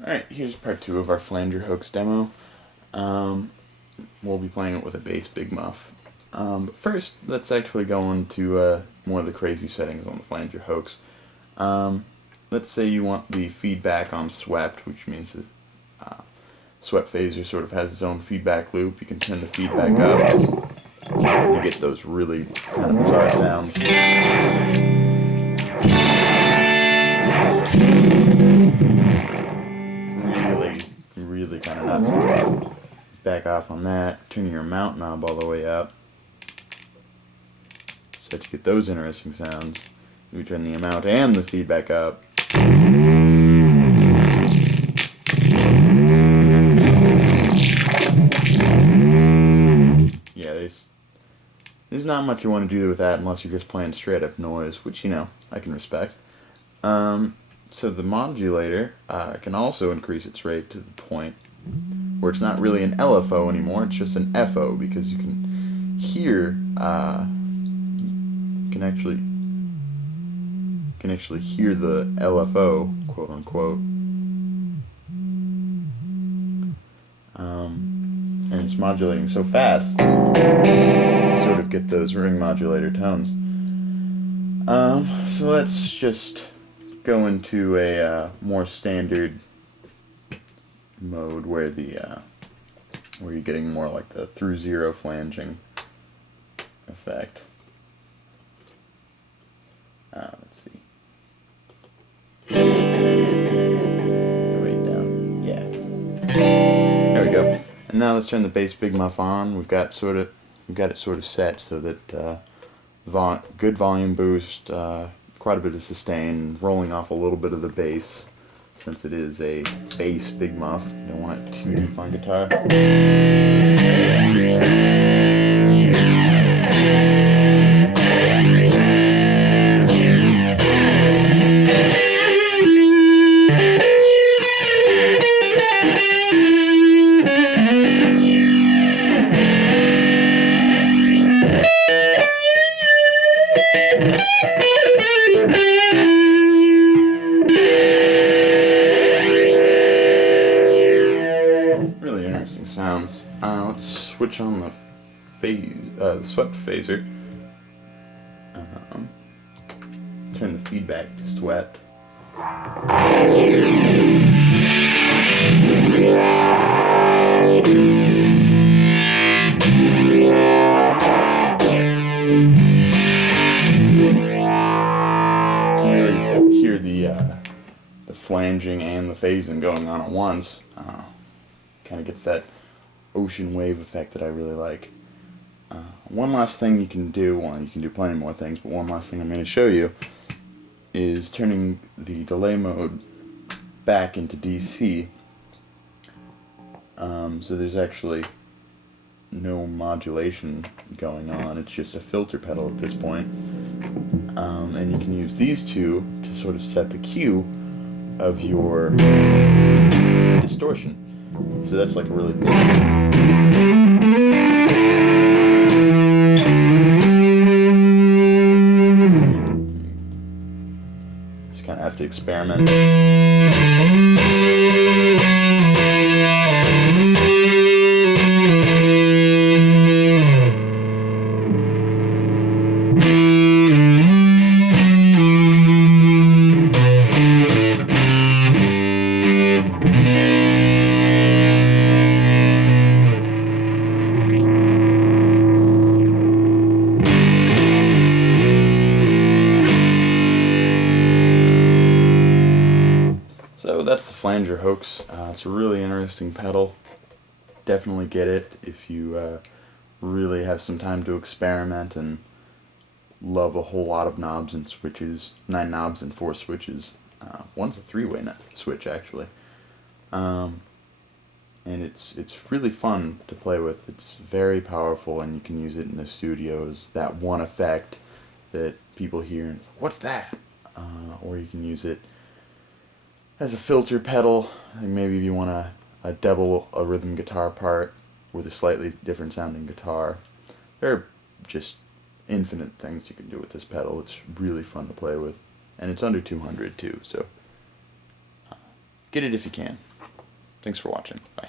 Alright, here's part 2 of our Flanger Hoax demo. We'll be playing it with a bass Big Muff. But first, let's actually go into one of the crazy settings on the Flanger Hoax. Let's say you want the feedback on swept, which means swept phaser sort of has its own feedback loop. You can turn the feedback up. You get those really kind of bizarre sounds. Really kind of nuts. Back off on that, turning your mount knob all the way up. So to get those interesting sounds, you turn the amount and the feedback up. Yeah, there's not much you want to do with that unless you're just playing straight up noise, which, you know, I can respect. So the modulator can also increase its rate to the point where it's not really an LFO anymore, it's just an FO, because you can hear, you can actually hear the LFO, quote unquote, and it's modulating so fast, you sort of get those ring modulator tones. So let's just go into a more standard mode where where you're getting more like the through zero flanging effect. Let's see. Way down. Yeah. There we go. And now let's turn the bass Big Muff on. We've got it sort of set so that good volume boost, quite a bit of sustain, rolling off a little bit of the bass, since it is a bass Big Muff. You don't want it too deep on guitar. Really interesting sounds. Let's switch on the swept phaser. Turn the feedback to swept. You really hear the flanging and the phasing going on at once. Kind of gets that ocean wave effect that I really like. One last thing you can do, well, you can do plenty more things, but one last thing I'm going to show you is turning the delay mode back into DC. So there's actually no modulation going on, it's just a filter pedal at this point. And you can use these two to sort of set the cue of your distortion. So that's like a really big. Just kind of have to experiment. So that's the Flanger Hoax. It's a really interesting pedal. Definitely get it if you really have some time to experiment and love a whole lot of knobs and switches. 9 knobs and 4 switches. One's a 3-way switch actually. And it's really fun to play with. It's very powerful, and you can use it in the studios. That one effect that people hear and what's that? Or you can use it as a filter pedal. Like maybe if you want a double a rhythm guitar part with a slightly different sounding guitar. There are just infinite things you can do with this pedal. It's really fun to play with, and it's under 200 too, so get it if you can. Thanks for watching. Bye.